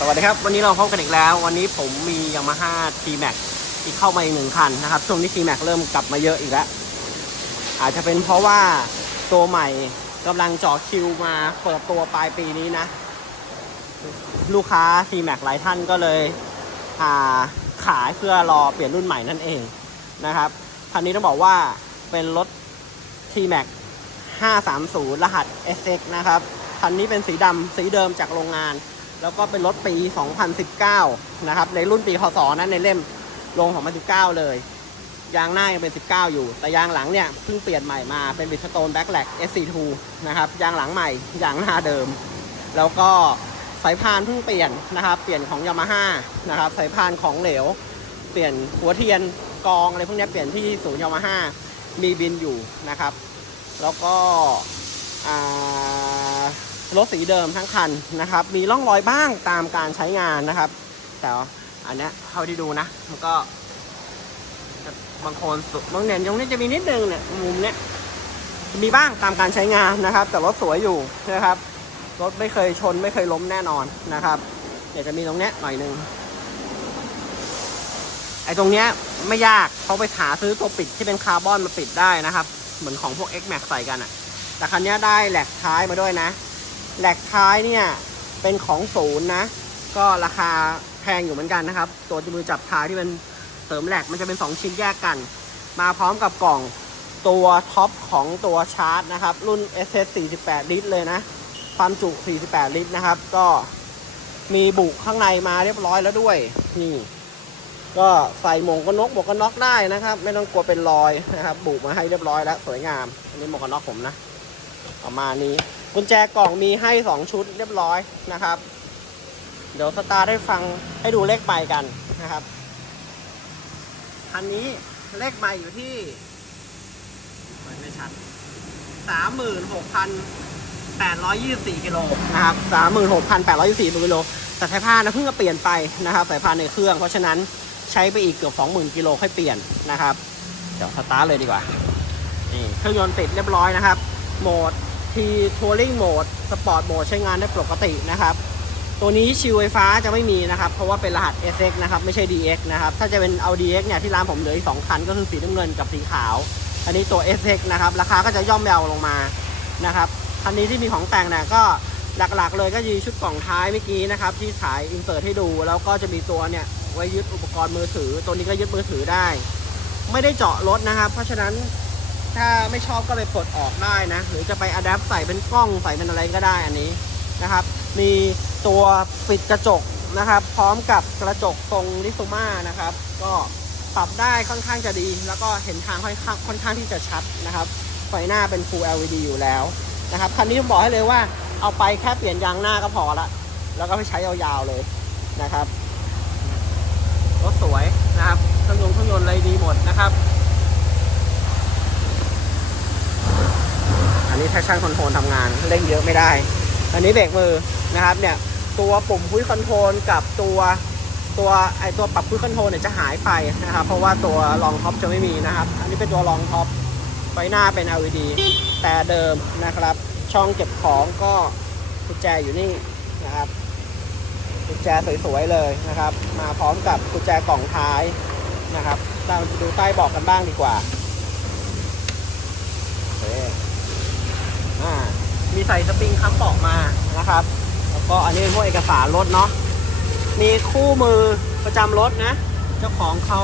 สวัสดีครับ วันนี้เราพบกันอีกแล้ว วันนี้ผมมี Yamaha T-Max ที่เข้ามาอีกหนึ่งคันนะครับช่วงนี้ T-Max เริ่มกลับมาเยอะอีกแล้ว อาจจะเป็นเพราะว่าตัวใหม่กำลังเจ่อคิวมาเปิดตัวปลายปีนี้นะ ลูกค้า T-Max หลายท่านก็เลยาขายเพื่อรอเปลี่ยนรุ่นใหม่นั่นเองนะครับคันนี้ต้องบอกว่าเป็นรถ T-Max 530 รหัส SX นะครับคันนี้เป็นสีดำสีเดิมจากโรงงาน แล้วก็เป็นรถปี 2019 นะครับ ในรุ่นปีพศนั้นในเล่มลง 2019 เลย ยางหน้ายังเป็น 19 อยู่ แต่ยางหลังเนี่ยเพิ่งเปลี่ยนใหม่มาเป็นบิสโตนแบ็กแลก SC2 นะครับ ยางหลังใหม่ ยางหน้าเดิม แล้วก็สายพานเพิ่งเปลี่ยนนะครับ เปลี่ยนของยามาฮ่านะครับสายพานของเหลว เปลี่ยนหัวเทียนกองอะไรพวกนี้เปลี่ยนที่ศูนย์ยามาฮ่ามีบินอยู่นะครับ แล้วก็อ่า รถสีเดิมทั้งคันนะครับ มีร่องรอยบ้างตามการใช้งานนะครับ แต่อันเนี้ยเท่าที่ดูนะ มันก็บางคนบางเนี่ยตรงนี้จะมีนิดนึงเนี่ยมุมเนี้ยมีบ้างตามการใช้งานนะครับ แต่รถสวยอยู่นะครับ รถไม่เคยชนไม่เคยล้มแน่นอนนะครับเดี๋ยวจะมีตรงเนี้ยหน่อยนึงไอ้ตรงเนี้ยไม่ยากเขาไปหาซื้อตัวปิดที่เป็นคาร์บอนมาปิดได้นะครับ เหมือนของพวก X Max ใส่กันอะแต่คันเนี้ยได้แหลกท้ายมาด้วยนะ แหลกท้ายเนี่ยเป็นของศูนย์นะ ก็ราคาแพงอยู่เหมือนกันนะครับ ตัวมือจับท้ายที่เป็นเสริมแหลกมันจะเป็น 2 ชิ้นแยกกัน มาพร้อมกับกล่องตัวท็อปของตัวชาร์จนะครับ รุ่น SS 48 ลิตรเลยนะ ความจุ 48 ลิตรนะครับ ก็มีบุข้างในมาเรียบร้อยแล้วด้วย นี่ ก็ใส่หมวกกันน็อกหมวกกันน็อกได้นะครับ ไม่ต้องกลัวเป็นรอยนะครับ บุมาให้เรียบร้อยแล้ว สวยงาม อันนี้หมวกกันน็อกผมนะ ประมาณนี้ กุญแจกล่องมีให้ 2 ชุดเรียบร้อยนะครับ เดี๋ยวสตาร์ได้ฟังให้ดูเลขใบกันนะครับ คันนี้เลขใบอยู่ที่ไม่ชัด 36,824กิโลนะครับ36,824กิโลแต่สายพานนะเพิ่งจะเปลี่ยนไปนะครับสายพานในเครื่อง เพราะฉะนั้นใช้ไปอีกเกือบ 20,000กิโลค่อยเปลี่ยนนะครับ เดี๋ยวสตาร์ทเลยดีกว่า นี่เครื่องยนต์ติดเรียบร้อยนะครับ โหมด ทีทัวริงโหมดสปอร์ตโหมดใช้งานได้ปกตินะครับ ตัวนี้ชิวไฟฟ้าจะไม่มีนะครับ เพราะว่าเป็นรหัส SX นะครับ ไม่ใช่ DX นะครับ ถ้าจะเป็นเอา DX เนี่ย ที่ร้านผมเหลืออีกสองคันก็คือสีน้ำเงินกับสีขาว อันนี้ตัว SX นะครับ ราคาก็จะย่อมเยาลงมานะครับคันนี้ที่มีของแต่งเนี่ยก็หลักๆ เลยก็จะมีชุดกล่องท้ายเมื่อกี้นะครับ ที่ถ่ายอินเสิร์ตให้ดู แล้วก็จะมีตัวเนี่ยไว้ยึดอุปกรณ์มือถือ ตัวนี้ก็ยึดมือถือได้ ไม่ได้เจาะรถนะครับ เพราะฉะนั้น ถ้าไม่ชอบก็ไปปลดออกได้นะ หรือจะไปอัดแอปใส่เป็นกล้องใส่เป็นอะไรก็ได้อันนี้นะครับ มีตัวปิดกระจกนะครับ พร้อมกับกระจกทรงลิซูมานะครับ ก็ปรับได้ค่อนข้างจะดี แล้วก็เห็นทางค่อนข้างค่อนข้างที่จะชัดนะครับ ไฟหน้าเป็น Full LED อยู่แล้วนะครับคันนี้ผมบอกให้เลยว่าเอาไปแค่เปลี่ยนยางหน้าก็พอละ แล้วก็ไปใช้ยาวๆเลยนะครับรถสวยนะครับเครื่องยนต์เครื่องยนต์อะไรดีหมดนะครับ อันนี้ traction control ทำงานเร่งเยอะไม่ได้ อันนี้เบรกมือนะครับเนี่ยตัวปุ่มพุ้ยคอนโทรลกับตัวตัวไอตัวปรับพุ้ยคอนโทรลเนี่ยจะหายไปนะครับ เพราะว่าตัวรองท็อปจะไม่มีนะครับ อันนี้เป็นตัวรองท็อปไฟหน้าเป็น LED แต่เดิมนะครับ ช่องเก็บของก็กุญแจอยู่นี่นะครับกุญแจสวยๆเลยนะครับ มาพร้อมกับกุญแจกล่องท้ายนะครับเรามาดูใต้เบอกกันบ้างดีกว่าโอ่ามีใส่สปริงค้ำเบาะมานะครับ แล้วก็อันนี้เป็นพวกเอกสารรถเนาะมีคู่มือประจำรถนะ เจ้าของเขา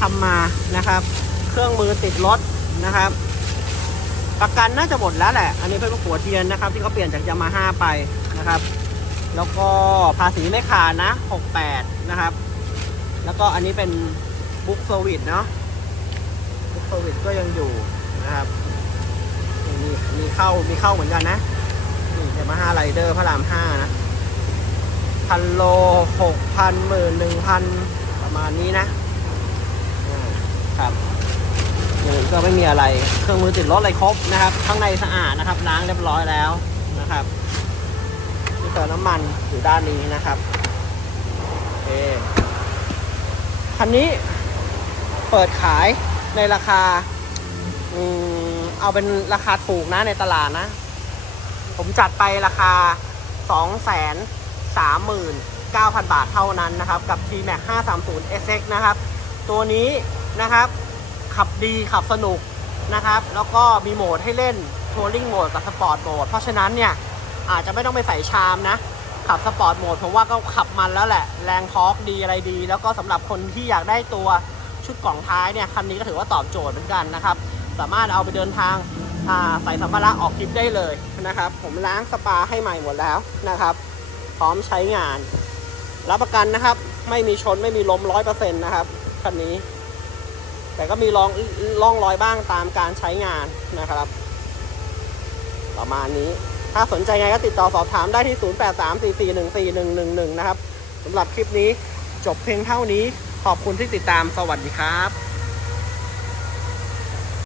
ทำมานะครับ เครื่องมือติดรถนะครับ ประกันน่าจะหมดแล้วแหละ อันนี้เป็นพวกหัวเทียนนะครับ ที่เขาเปลี่ยนจากยามาฮ่าไปนะครับ แล้วก็ภาษีไม่ขาดนะ 68 นะครับ แล้วก็อันนี้เป็นบุ๊กเซอร์วิสเนาะบุ๊กเซอร์วิสก็ยังอยู่นะครับ เข้ามีเข้าเหมือนกันนะนี่ยามาฮ่าไรเดอร์พระรามห้านะพันโลหกพันหมื่นหนึ่งพันประมาณนี้นะครับนี่ก็ไม่มีอะไรเครื่องมือติดรถอะไรครบนะครับ ข้างในสะอาดนะครับล้างเรียบร้อยแล้วนะครับที่เติมน้ำมันอยู่ด้านนี้นะครับโอเคคันนี้เปิดขายในราคาอืม เอาเป็นราคาถูกนะในตลาดนะ ผมจัดไปราคา 2 3 9 0 0 0 บาทเท่านั้นนะครับ กับ T-Max 530 SX นะครับ ตัวนี้นะครับ ขับดีขับสนุกนะครับ แล้วก็มีโหมดให้เล่นทัวริงโหมดกับสปอร์ตโหมดเพราะฉะนั้นเนี่ย อาจจะไม่ต้องไปใส่ชามนะ ขับสปอร์ตโหมดผมว่าก็ขับมันแล้วแหละ แรงทอร์กดีอะไรดี แล้วก็สำหรับคนที่อยากได้ตัวชุดกล่องท้ายเนี่ย คันนี้ก็ถือว่าตอบโจทย์เหมือนกันนะครับ สามารถเอาไปเดินทางาใส่สัมภาระออกทริปได้เลยนะครับ ผมล้างสปาให้ใหม่หมดแล้วนะครับ พร้อมใช้งาน รับประกันนะครับ ไม่มีชนไม่มีล้มร้อยเปอร์เซ็นต์นะครับคันนี้ แต่ก็มีร่องร่องรอยบ้างตามการใช้งานนะครับ ประมาณนี้ถ้าสนใจไงก็ติดต่อสอบถามได้ที่ 0834414111 นะครับสำหรับคลิปนี้จบเพียงเท่านี้ขอบคุณที่ติดตามสวัสดีครับ